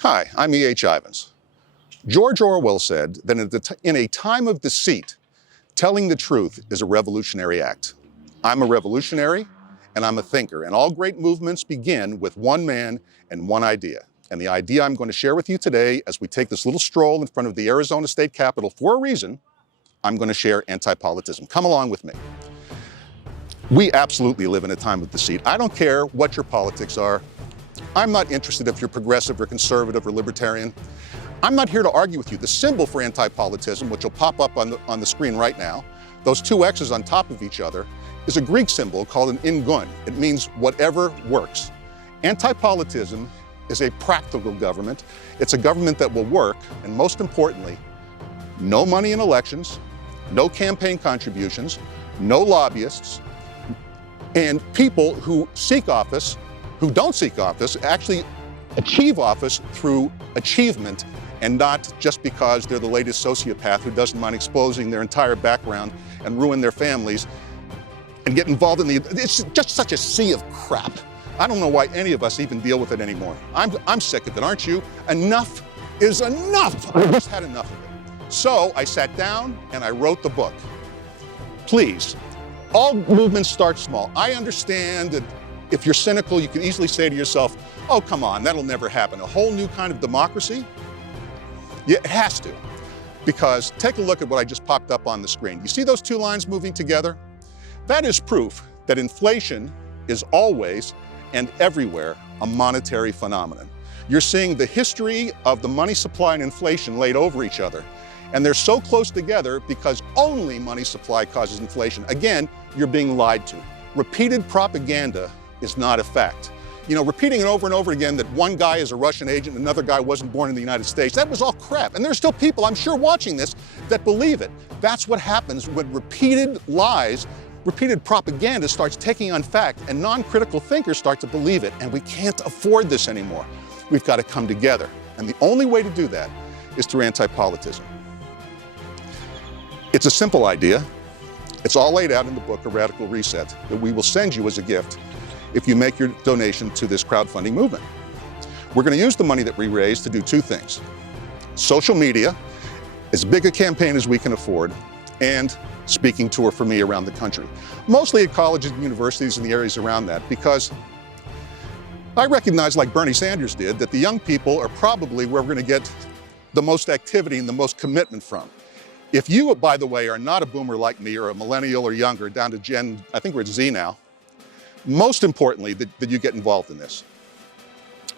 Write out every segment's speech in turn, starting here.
Hi, I'm E.H. Ivins. George Orwell said that in a time of deceit, telling the truth is a revolutionary act. I'm a revolutionary, and I'm a thinker, and all great movements begin with one man and one idea. And the idea I'm going to share with you today, as we take this little stroll in front of the Arizona State Capitol for a reason, I'm going to share anti-politism. Come along with me. We absolutely live in a time of deceit. I don't care what your politics are. I'm not interested if you're progressive or conservative or libertarian. I'm not here to argue with you. The symbol for anti-politism, which will pop up on the screen right now, those two X's on top of each other, is a Greek symbol called an ingun. It means whatever works. Anti-politism is a practical government. It's a government that will work, and most importantly, no money in elections, no campaign contributions, no lobbyists, and people who seek office, who don't seek office, actually achieve office through achievement and not just because they're the latest sociopath who doesn't mind exposing their entire background and ruin their families and get involved in it's just such a sea of crap. I don't know why any of us even deal with it anymore. I'm sick of it, aren't you? Enough is enough. I just had enough of it. So I sat down and I wrote the book. Please, all movements start small. I understand that if you're cynical, you can easily say to yourself, oh, come on, that'll never happen. A whole new kind of democracy? Yeah, it has to. Because take a look at what I just popped up on the screen. You see those two lines moving together? That is proof that inflation is always and everywhere a monetary phenomenon. You're seeing the history of the money supply and inflation laid over each other. And they're so close together because only money supply causes inflation. Again, you're being lied to. Repeated propaganda is not a fact. You know, repeating it over and over again that one guy is a Russian agent and another guy wasn't born in the United States, that was all crap. And there's still people, I'm sure, watching this that believe it. That's what happens when repeated lies, repeated propaganda starts taking on fact and non-critical thinkers start to believe it. And we can't afford this anymore. We've got to come together. And the only way to do that is through anti-politism. It's a simple idea. It's all laid out in the book, A Radical Reset, that we will send you as a gift if you make your donation to this crowdfunding movement. We're going to use the money that we raise to do two things. Social media, as big a campaign as we can afford, and speaking tour for me around the country. Mostly at colleges and universities and the areas around that, because I recognize, like Bernie Sanders did, that the young people are probably where we're going to get the most activity and the most commitment from. If you, by the way, are not a boomer like me or a millennial or younger, down to Gen, I think we're at Z now, most importantly, that you get involved in this.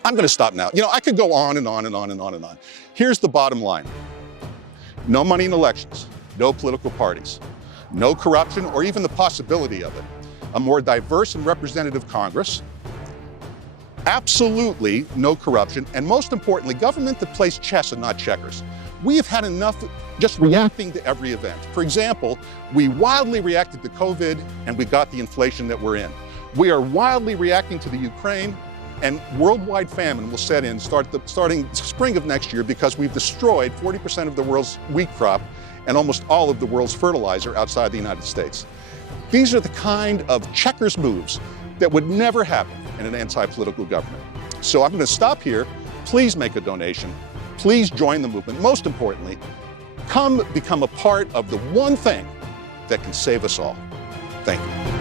I'm going to stop now. You know, I could go on and on and on and on and on. Here's the bottom line. No money in elections, no political parties, no corruption or even the possibility of it, a more diverse and representative Congress, absolutely no corruption, and most importantly, government that plays chess and not checkers. We have had enough just reacting to every event. For example, we wildly reacted to COVID and we got the inflation that we're in. We are wildly reacting to the Ukraine, and worldwide famine will set in starting spring of next year because we've destroyed 40% of the world's wheat crop and almost all of the world's fertilizer outside the United States. These are the kind of checkers moves that would never happen in an anti-political government. So I'm going to stop here. Please make a donation. Please join the movement. Most importantly, come become a part of the one thing that can save us all. Thank you.